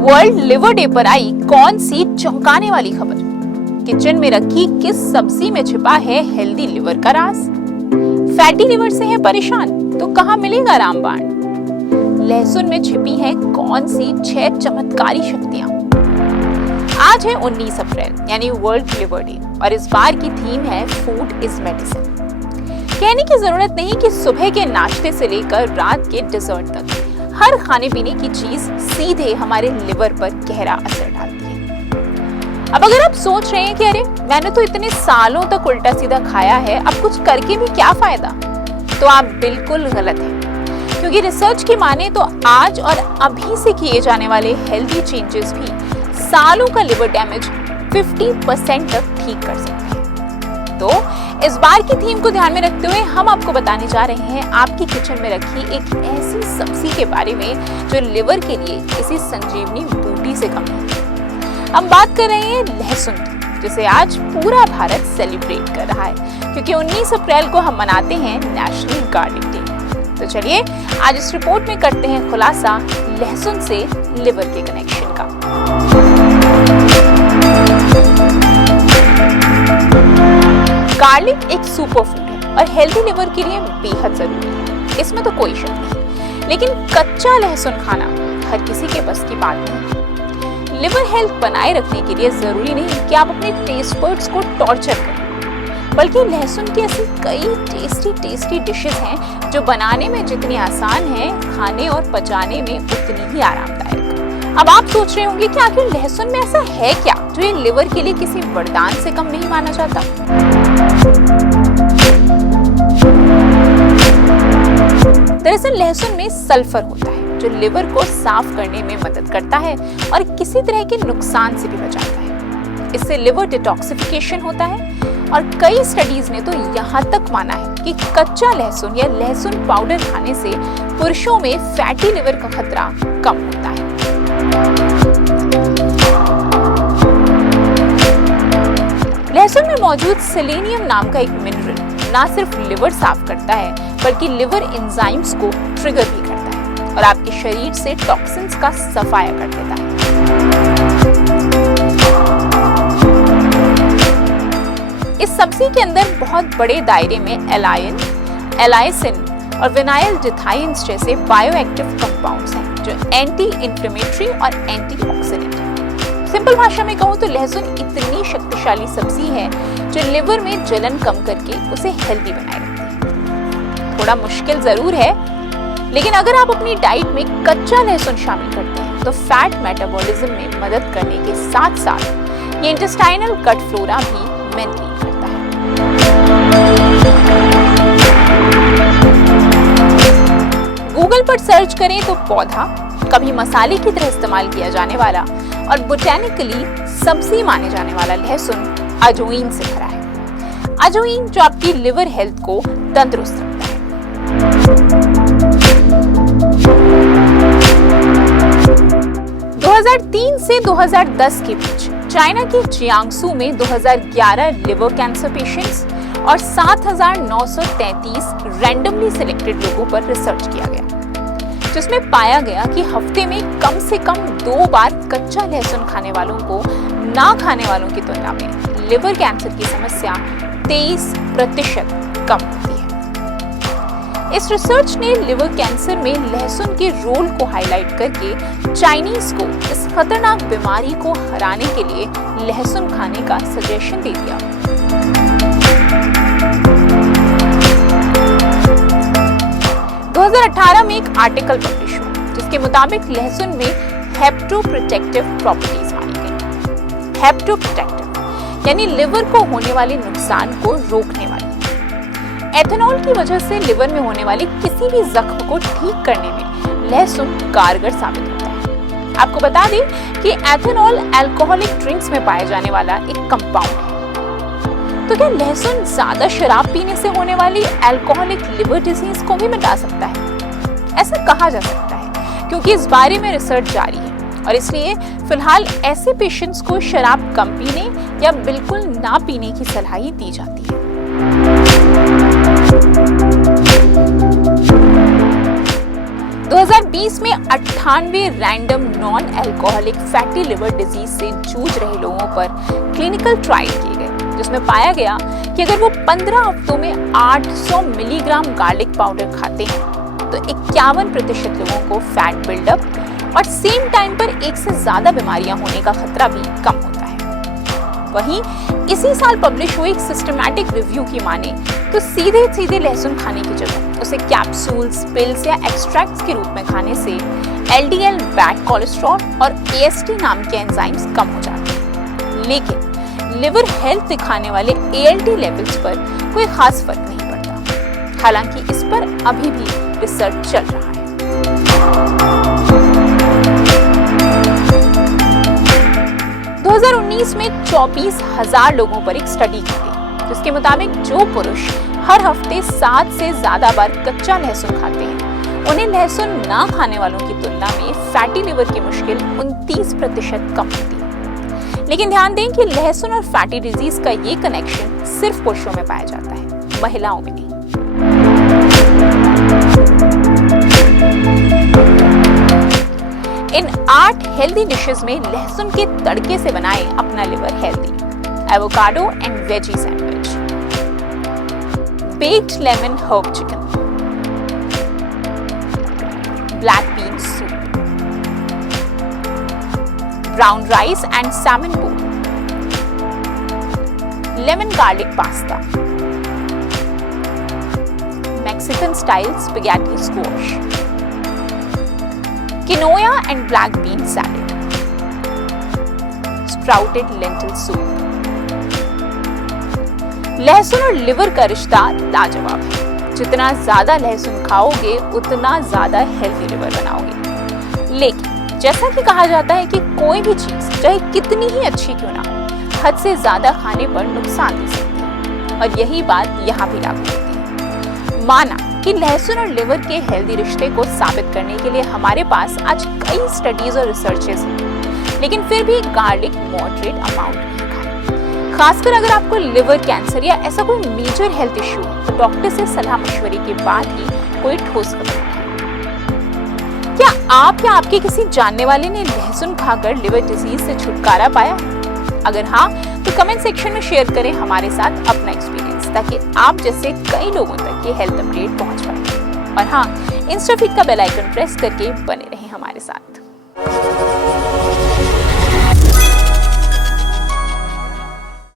World liver day पर आई कौन सी चौंकाने वाली खबर? किचन में रखी किस सब्जी में छिपा है हेल्दी लिवर का राज? फैटी लिवर से है परेशान तो कहां मिलेगा रामबाण? लहसुन में छिपी है कौन सी 6 चमत्कारी शक्तियां? आज है 19 अप्रैल यानी वर्ल्ड लिवर डे और इस बार की थीम है फूड इज मेडिसिन। कहने की जरूरत नहीं कि सुबह के नाश्ते से लेकर रात के डिजर्ट तक हर खाने पीने की चीज सीधे हमारे लिवर पर गहरा असर डालती है। अब अगर आप सोच रहे हैं कि अरे मैंने तो इतने सालों तक उल्टा सीधा खाया है, अब कुछ करके भी क्या फायदा, तो आप बिल्कुल गलत हैं। क्योंकि रिसर्च की माने तो आज और अभी से किए जाने वाले हेल्दी चेंजेस भी सालों का लिवर डैमेज 50% तक ठीक कर सकते हैं। तो इस बार की थीम को ध्यान में रखते हुए हम आपको बताने जा रहे हैं आपकी किचन में रखी एक ऐसी सब्जी के बारे में जो लिवर के लिए किसी संजीवनी बूटी से कम है। हम बात कर रहे हैं लहसुन की, जिसे आज पूरा भारत सेलिब्रेट कर रहा है क्योंकि 19 अप्रैल को हम मनाते हैं नेशनल गार्लिक डे। तो चलिए आज इस रिपोर्ट में करते हैं खुलासा लहसुन से लिवर के कनेक्शन का। गार्लिक एक सुपर फूड है और हेल्दी लिवर के लिए बेहद जरूरी है, इसमें तो कोई शक नहीं। लेकिन कच्चा लहसुन खाना हर किसी के बस की बात नहीं। लिवर हेल्थ बनाए रखने के लिए जरूरी नहीं कि आप अपने टेस्ट बड्स को टॉर्चर करें, बल्कि लहसुन की ऐसी कई टेस्टी डिशेस हैं जो बनाने में जितनी आसान है, खाने और पचाने में उतनी ही आरामदायक। अब आप सोच रहे होंगे कि आखिर लहसुन में ऐसा है क्या जो ये लिवर के लिए किसी वरदान से कम नहीं माना जाता। दरअसल लहसुन में सल्फर होता है जो लिवर को साफ करने में मदद करता है और किसी तरह के नुकसान से भी बचाता है। इससे लिवर डिटॉक्सिफिकेशन होता है और कई स्टडीज ने तो यहाँ तक माना है कि कच्चा लहसुन या लहसुन पाउडर खाने से पुरुषों में फैटी लिवर का खतरा कम होता है। लहसुन में मौजूद सेलेनियम नाम का एक मिनरल ना सिर्फ लिवर साफ करता है बल्कि लिवर एंजाइम्स को ट्रिगर भी करता है और आपके शरीर से टॉक्सिन्स का सफाया कर देता है। इस सब्जी के अंदर बहुत बड़े दायरे में एलाइन, एलाइसिन और विनाइल डिथाइंस जैसे बायोएक्टिव कंपाउंड्स हैं जो एंटी इंफ्लेमेटरी और एंटीऑक्सीडेंट हैं। सिंपल भाषा में कहूँ तो लहसुन इतनी शक्तिशाली सब्जी है जो लिवर में जलन कम करके उसे हेल्दी बनाए रखती है। थोड़ा मुश्किल जरूर है, लेकिन अगर आप अपनी डाइट में कच्चा लहसुन शामिल करते हैं तो फैट मेटाबॉलिज्म में मदद करने के साथ साथ ये इंटेस्टाइनल गट फ्लोरा भी मेंटेन करता है। गूगल पर सर्च करें तो पौधा, कभी मसाले की तरह इस्तेमाल किया जाने वाला और बोटेनिकली सब्जी माने जाने वाला लहसुन अजोइन से भरा है। अजोइन जो आपकी लिवर हेल्थ को तंदुरुस्त रखता है। 2003 से 2010 के बीच चाइना के जियांगसू में 2011 लिवर कैंसर पेशेंट्स और 7,933 रैंडमली सिलेक्टेड लोगों पर रिसर्च किया गया, जिसमें पाया गया कि हफ्ते में कम से कम 2 बार कच्चा लहसुन खाने वालों को ना खाने वालों की तुलना में लिवर कैंसर की समस्या 23% कम होती है। इस रिसर्च ने लिवर कैंसर में लहसुन के रोल को हाईलाइट करके चाइनीज को इस खतरनाक बीमारी को हराने के लिए लहसुन खाने का सजेशन दे दिया। में एक आर्टिकल पब्लिश हुआ जिसके मुताबिक लहसुन में हेप्टोप्रोटेक्टिव प्रॉपर्टीज मानी गई। हेप्टोप्रोटेक्टिव यानी लिवर को होने वाले नुकसान को रोकने वाली। एथेनॉल की वजह से लिवर में होने वाले किसी भी जख्म को ठीक करने में लहसुन कारगर साबित होता है। आपको बता दें कि एथेनॉल अल्कोहलिक ड्रिंक्स में पाया जाने वाला एक कंपाउंड है। तो क्या लहसुन ज्यादा शराब पीने से होने वाली अल्कोहलिक लिवर डिजीज को भी मिटा सकता है? ऐसा कहा जा सकता है क्योंकि इस बारे में रिसर्च जारी है और इसलिए फिलहाल ऐसे पेशेंट्स को शराब कम पीने या बिल्कुल ना पीने की सलाह दी जाती है। 2020 2020 में 98 random non alcoholic fatty liver disease से जूझ रहे लोगों पर क्लिनिकल ट्रायल किए गए, जिसमें पाया गया कि अगर वो 15 हफ्तों में 800 मिलीग्राम गार्लिक पाउडर खाते हैं तो 51% लोगों को फैट बिल्डअप और सेम टाइम पर एक से ज्यादा बीमारियां होने का खतरा भी कम होता है। वहीं इसी साल पब्लिश हुई एक सिस्टमैटिक रिव्यू की माने तो सीधे लहसुन खाने की जगह उसे कैप्सूल्स, पिल्स या एक्सट्रैक्ट्स के रूप में खाने से एलडीएल, बैड कोलेस्ट्रॉल और एएसटी नाम के एंजाइम्स कम हो जाते हैं। लेकिन लिवर हेल्थ दिखाने वाले एएलटी लेवल्स पर कोई खास फर्क नहीं पड़ता। हालांकि इस पर अभी भी रिसर्च चल रहा है। 2019 में 24,000 लोगों पर एक स्टडी की गई, जिसके मुताबिक जो पुरुष हर हफ्ते 7 से ज्यादा बार कच्चा लहसुन खाते हैं, उन्हें लहसुन ना खाने वालों की तुलना में फैटी लिवर की मुश्किल 29% कम होती है। लेकिन ध्यान दें कि लहसुन और फैटी डिजीज का ये कनेक्शन सिर्फ पुरुषों में पाया जाता है, महिलाओं में नहीं। इन 8 हेल्दी डिशेस में लहसुन के तड़के से बनाएं अपना liver healthy. Avocado and veggie sandwich, baked lemon herb chicken, black bean soup, brown rice and salmon bowl, lemon garlic pasta, Mexican style spaghetti squash, quinoa and black bean salad, sprouted lentil soup। लहसुन और liver का रिश्ता लाजवाब है। जितना ज्यादा लहसुन खाओगे उतना ज्यादा हेल्दी लिवर बनाओगे। लेकिन जैसा कि कहा जाता है कि कोई भी चीज चाहे कितनी ही अच्छी क्यों ना हो, हद से ज्यादा खाने पर नुकसान दे सकती है, और यही बात यहाँ भी लागू होती है। माना कि लहसुन और लिवर के हेल्दी रिश्ते को साबित करने के लिए हमारे पास आज कई स्टडीज और रिसर्चेस हैं, लेकिन फिर भी गार्लिक मॉडरेट अमाउंट में खाएं। खासकर अगर आपको लिवर कैंसर या ऐसा कोई मेजर हेल्थ इश्यू है तो डॉक्टर से सलाह मशवरे के बाद ही कोई ठोस कदम उठाएं। क्या आप या आपके किसी जानने वाले ने लहसुन खाकर लिवर डिजीज से छुटकारा पाया? अगर हाँ, तो कमेंट सेक्शन में शेयर करें हमारे साथ अपना एक्सपीरियंस, ताकि आप जैसे कई लोगों तक ये हेल्थ अपडेट पहुंच पाए। और हाँ, इंस्टाफीड का बेल आइकन प्रेस करके बने रहें हमारे साथ।